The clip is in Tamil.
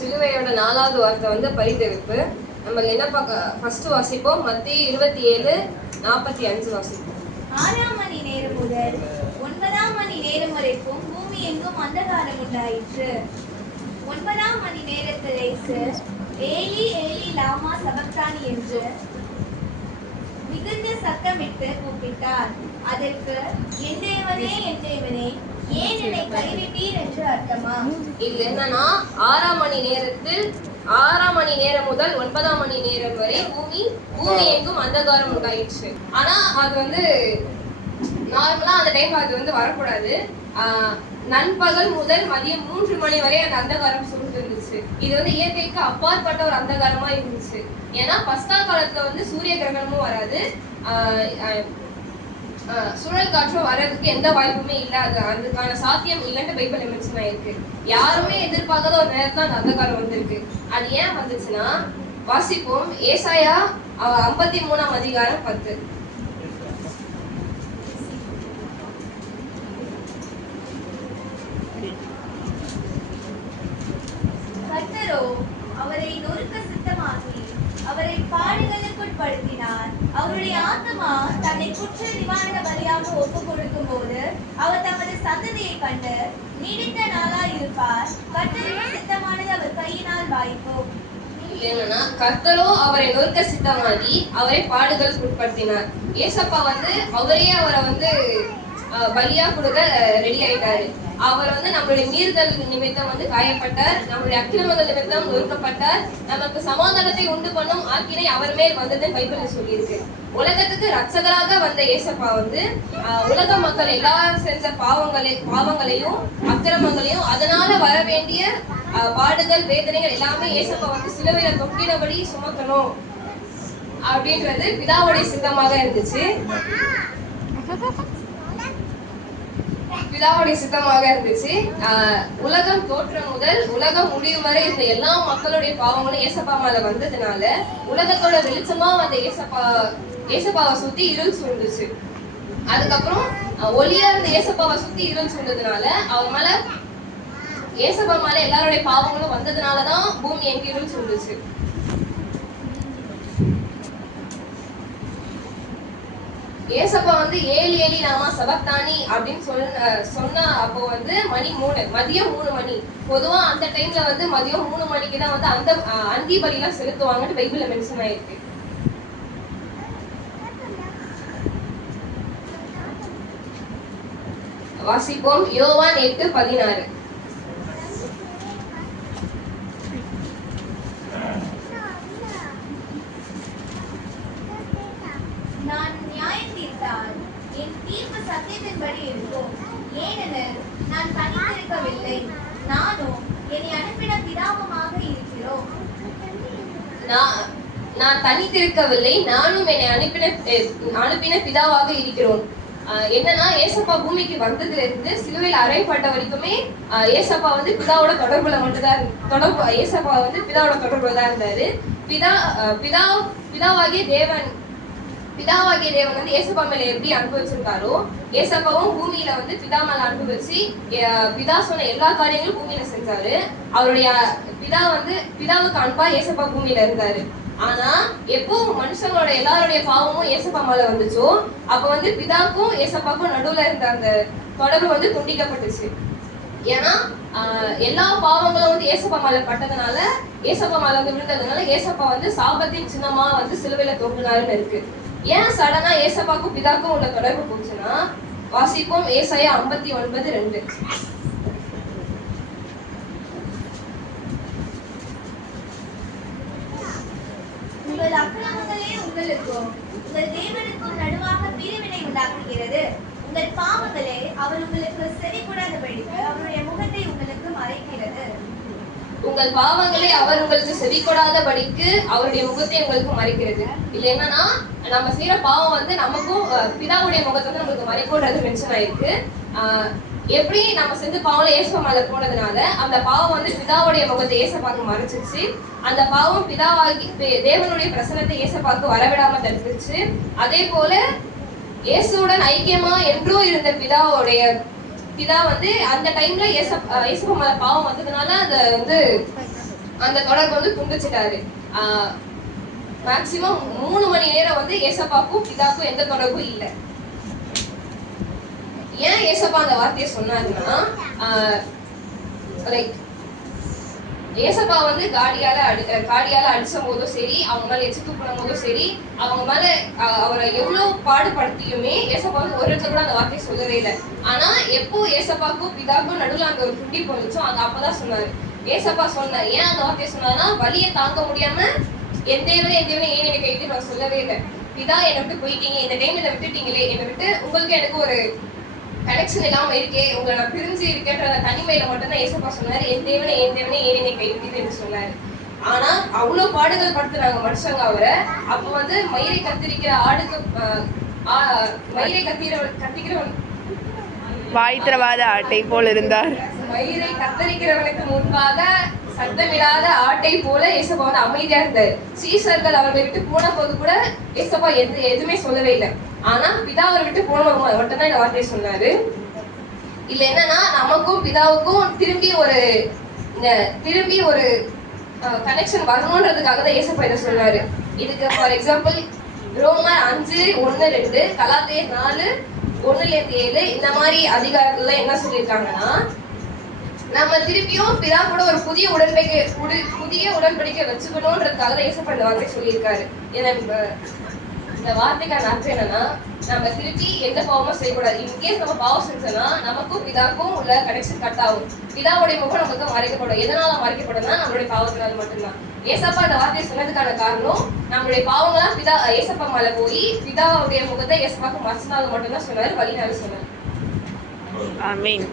சிலுவையோட 4வது வார்த்தை வந்து பரிதவிப்பு. நம்ம என்ன ஃபர்ஸ்ட் வாசிப்போம். மத்தேயு 27:45 வாசிப்போம். 6ஆம் மணி நேரம் முதல் 9ஆம் மணி நேரம் வரைக்கும் பூமி எங்கும் அந்தகாரம் உண்டாயிற்று. 9ஆம் மணி நேரத்தில் இயேசு ஏலி ஏலி லாமா சபக்தானி என்று மிகுந்த சத்தமிட்டு கூப்பிட்டார். அதற்கு என் தேவனே என் தேவனே ஏன் என்னை கைவிட்டீர் என்று அர்த்தமா? இது என்னன்னா 6ஆம் மணி நேரம் முதல் 9ஆம் மணி நேரம் வரை பூமி எங்கும் அந்தகாரம் உண்டாயிடுச்சு. ஆனா அது வந்து நார்மலா அந்த டைம் அது வந்து வரக்கூடாது. நண்பகல் முதல் மதியம் 3 மணி வரை அந்த அந்தகாரம் சூழ்ந்து இருந்துச்சு. இது வந்து இயற்கைக்கு அப்பாற்பட்ட ஒரு அந்தகாரமா இருந்துச்சு. ஏன்னா பஸ்கா காலத்துல வந்து சூரிய கிரகணமும் வராது, சுழல் காற்றும் வர்றதுக்கு எந்த வாய்ப்புமே இல்ல. அதுக்கான சாத்தியம் இல்லைன்னு பைபிள் மென்ஷன் ஆயிருக்கு. யாருமே எதிர்பார்க்காத ஒரு நேரத்துல அந்த அந்தகாரம் வந்திருக்கு. அது ஏன் வந்துச்சுன்னா வாசிப்போம். ஏசாயா 53ஆம் அதிகாரம் 10. கர்த்தரோ அவரை நொறுக்க சித்தமாக்கி அவரை பாடுகளுக்குட்படுத்தினார். அவருடைய ஆத்மா தன்னை குற்ற நிவாரண பலியாக ஒப்பு கொடுக்கும் போது அவர் தமது சந்ததியை கண்டு நீடித்த நாளாய் இருப்பார். கர்த்தருக்கு சித்தமானது அவர் கையினால் வாய்க்கும். என்னன்னா கர்த்தரோ அவரை நொறுக்க சித்தமாகி அவரை பாடுகளுக்கு உட்படுத்தினார். ஏசப்பா வந்து அவரை வந்து பலியா கொடுக்க ரெடி ஆயிட்டாரு. அவர் வந்து நம்மளுடைய மீறுதல் நிமித்தம் வந்து காயப்பட்டார், நம்மளுடைய அக்கிரமங்கள் நிமித்தம் நொறுக்கப்பட்டார், நமக்கு சமாதானத்தை உண்டு பண்ணும் ஆக்கினை அவர் மேல் வந்ததுன்னு பைபிள் சொல்லியிருக்கு. உலகத்துக்கு ரட்சகராக வந்த ஏசப்பா வந்து உலக மக்கள் எல்லாரும் செஞ்ச பாவங்களையும் அக்கிரமங்களையும் அதனால வர வேண்டிய பாடுகள் வேதனைகள் எல்லாமே ஏசப்பா வந்து சிலுவையில தொக்கினபடி சுமக்கணும் அப்படின்றது பிதாவுடைய சித்தமாக இருந்துச்சு. உலகம் தோற்றம் முதல் உலகம் முடியும் வரை இந்த எல்லா மக்களுடைய பாவங்களும் ஏசப்பா மேல வந்ததுனால உலகத்தோட வெளிச்சமா வந்த ஏசப்பாவை சுத்தி இருள் சூழ்ந்துச்சு. அதுக்கப்புறம் ஒளியா இருந்த ஏசப்பாவை சுத்தி இருள் சூழ்ந்ததுனால அவர் மேல ஏசப்பா மேல எல்லாருடைய பாவங்களும் வந்ததுனாலதான் பூமி எங்க இருள் சூழ்ந்துச்சு. ஏசப்பா வந்து ஏலி ஏலி லாமா சபக்தானி அப்படின்னு சொன்ன அப்போ வந்து மதியம் 3 மணி. பொதுவா அந்த டைம்ல வந்து மதியம் 3 மணிக்கு தான் வந்து அந்த அந்தி பலிலாம் செலுத்துவாங்கன்னு பைபிள்ல மென்ஷன் ஆயிருக்கு. வாசிப்போம். யோவான் 8:16. நான் நியாயம் தீர்த்தால் என் தீர்ப்பு சத்தியத்தின்படி இருக்கும். ஏனெனில் நான் தனித்திருக்கவில்லை, நானும் என்னை அனுப்பின பிதாவுமாக இருக்கிறோம். நான் தனித்திருக்கவில்லை, நானும் என்னை அனுப்பின பிதாவாக இருக்கிறோம். என்னன்னா ஏசப்பா பூமிக்கு வந்ததுல இருந்து சிலுவையில் அறையப்பட்ட வரைக்குமே ஏசப்பா வந்து பிதாவோட தொடர்புல மட்டும்தான் ஏசப்பா வந்து பிதாவோட தொடர்புல தான் இருந்தாரு. பிதாவாகிய தேவன் வந்து ஏசப்பா மேல எப்படி அனுபவிச்சிருக்காரோ ஏசப்பாவும் பூமியில வந்து பிதா மேல அனுபவிச்சு பிதா சொன்ன எல்லா காரியங்களும் பூமியில செஞ்சாரு. அவருடைய பிதாவுக்கு அன்பா ஏசப்பா பூமியில இருந்தாரு. ஆனா எப்போ மனுஷங்களோட எல்லாருடைய பாவமும் ஏசப்பா மேல வந்துச்சோ அப்ப வந்து பிதாக்கும் ஏசப்பாக்கும் நடுவுல இருந்த அந்த தொடர்பு வந்து துண்டிக்கப்பட்டுச்சு. ஏன்னா எல்லா பாவங்களும் வந்து ஏசப்பா மேல பட்டதுனால ஏசப்பா மேல வந்து விழுந்ததுனால ஏசப்பா வந்து சாபத்தின் சின்னமா வந்து சிலுவையில தோன்றினாருன்னு இருக்கு. ஏன் சடனா ஏசப்பாக்கும் பிதாக்கும் உள்ள தொடர்பு போச்சுன்னா வாசிப்போம். ஏசாயா 59:2. உங்கள் அக்கிரமங்களே உங்களுக்கும் உங்கள் தேவனுக்கும் நடுவாக பிரிவினை உண்டாக்குகிறது. உங்கள் பாவங்களே அவர் உங்களுக்கு செவிகொடாதபடிக்கு அவருடைய முகத்தை உங்களுக்கு மறைக்கிறது. உங்கள் பாவங்களை அவர் உங்களுக்கு செவிகொடாதபடிக்கு அவருடைய முகத்தை உங்களுக்கு மறைக்கிறது. இல்ல என்னன்னா நம்ம செய்யற பாவம் வந்து நமக்கும் பிதாவுடைய முகத்தை வந்து நம்மளுக்கு மறைக்கோன்றது மென்ஷன் ஆயிருக்கு. எப்படி நம்ம செஞ்ச பாவம் ஏசப்பா மேல போனதுனால அந்த பாவம் வந்து பிதாவுடைய முகத்தை ஏசப்பாக்கு மறைச்சிருச்சு. அந்த பாவம் தேவனுடைய பிரசன்னத்தை ஏசப்பாக்கு வரவிடாம தடுத்துருச்சு. அதே போல இயேசுவுடன் ஐக்கியமா என்றும் இருந்த பிதா வந்து அந்த டைம்ல ஏசப்பா மேல பாவம் வந்ததுனால அதை வந்து அந்த தொடர்பு வந்து துண்டிச்சிட்டாரு. மேக்சிமம் 3 மணி நேரம் வந்து ஏசப்பாக்கும் பிதாக்கும் எந்த தொடர்பும் இல்லை. ஏன் ஏசப்பா அந்த வார்த்தையை சொன்னாருன்னா, லைக் ஏசப்பா வந்து காடியால அடிச்சும் போதும் சரி, அவங்க மேல எச்சு துப்பும் போதும் சரி, அவங்க மேல அவரை எவ்வளவு பாடுபடுத்தியுமே ஏசப்பா வந்து ஒரு இடத்துல கூட அந்த வார்த்தையை சொல்லவே இல்லை. ஆனா எப்போ ஏசப்பாக்கும் பிதாக்கும் நடுவில் அந்த ஒரு குட்டி போந்துச்சோ அங்க அப்பதான் சொன்னாரு. ஏசப்பா சொன்னார். ஏன் அந்த வார்த்தையை சொன்னாருன்னா, வலியை தாங்க முடியாம என் தேவனே ஏன் என்னை கைட்டு நான் சொல்லவே இல்லை. பிதா என்னை விட்டு போயிட்டீங்க, இந்த டைம் என்னை விட்டுட்டீங்களே, என்னை விட்டு உங்களுக்கு எனக்கு ஒரு கனெக்ஷன் இல்லாம இருக்கே, உங்களை நான் பிரிஞ்சு இருக்கேன்ற தனிமையில மட்டும்தான் ஏசப்பா சொன்னாரு, என் தேவனே ஏன் என்னை கைவிட்டு என்று சொன்னாரு. ஆனா அவ்வளவு பாடுகள் படுத்துனாங்க மனுஷங்க அவரை. அப்ப வந்து மயிரை கத்திரிக்கிற ஆடுக்கு மயிரை கத்திக்கிறவன் வாய்த்திரவாத ஆட்டை போல் இருந்தார். மயிரை கத்தரிக்கிறவனுக்கு முன்பாக சத்தமிடாத ஆட்டை போல ஏசப்பா வந்து அமைதியா இருந்தார். சீசர்கள் அவர்களை விட்டு போன போது கூட ஏசப்பா எதுவுமே சொல்லவே இல்லை. ஆனா பிதா அவரை விட்டு போன மட்டும்தான் இந்த வார்த்தையை சொன்னாரு. இல்ல என்னன்னா, நமக்கும் பிதாவுக்கும் திரும்பி ஒரு கனெக்ஷன் வரணும்ன்றதுக்காக தான் ஏசப்பா இதை சொன்னாரு. இதுக்கு ஃபார் எக்ஸாம்பிள் ரோமர் 5:1-2, கலாத்தியர் 4:1-7 இந்த மாதிரி அதிகாரத்துல என்ன சொல்லியிருக்காங்கன்னா, நம்ம திருப்பியும் பிதா கூட ஒரு புதிய உடன்படிக்கை வச்சுக்கணும்ன்றதுக்காக தான் ஏசப்பா இந்த வார்த்தை சொல்லியிருக்காரு. இந்த வார்த்தைக்கான அர்த்தம் என்னன்னா, நம்ம திருப்பி எந்த பாவமும் செய்யக்கூடாது. இன்கேஸ் நம்ம பாவம் செஞ்சோம்னா நமக்கும் பிதாக்கும் உள்ள கனெக்ஷன் கட் ஆகும். பிதாவுடைய முகம் நமக்கு மறைக்கப்படும். எதனால மறைக்கப்படும்னா நம்மளுடைய பாவத்தினால மட்டும்தான். ஏசப்பா இந்த வார்த்தையை சொன்னதுக்கான காரணம், நம்மளுடைய பாவங்களாம் ஏசப்பா மேல போய் பிதாவுடைய முகத்தை ஏசப்பாக்கு மறைச்சனால மட்டும்தான் சொன்னாரு, வழினால சொன்னாரு. ஆமென்.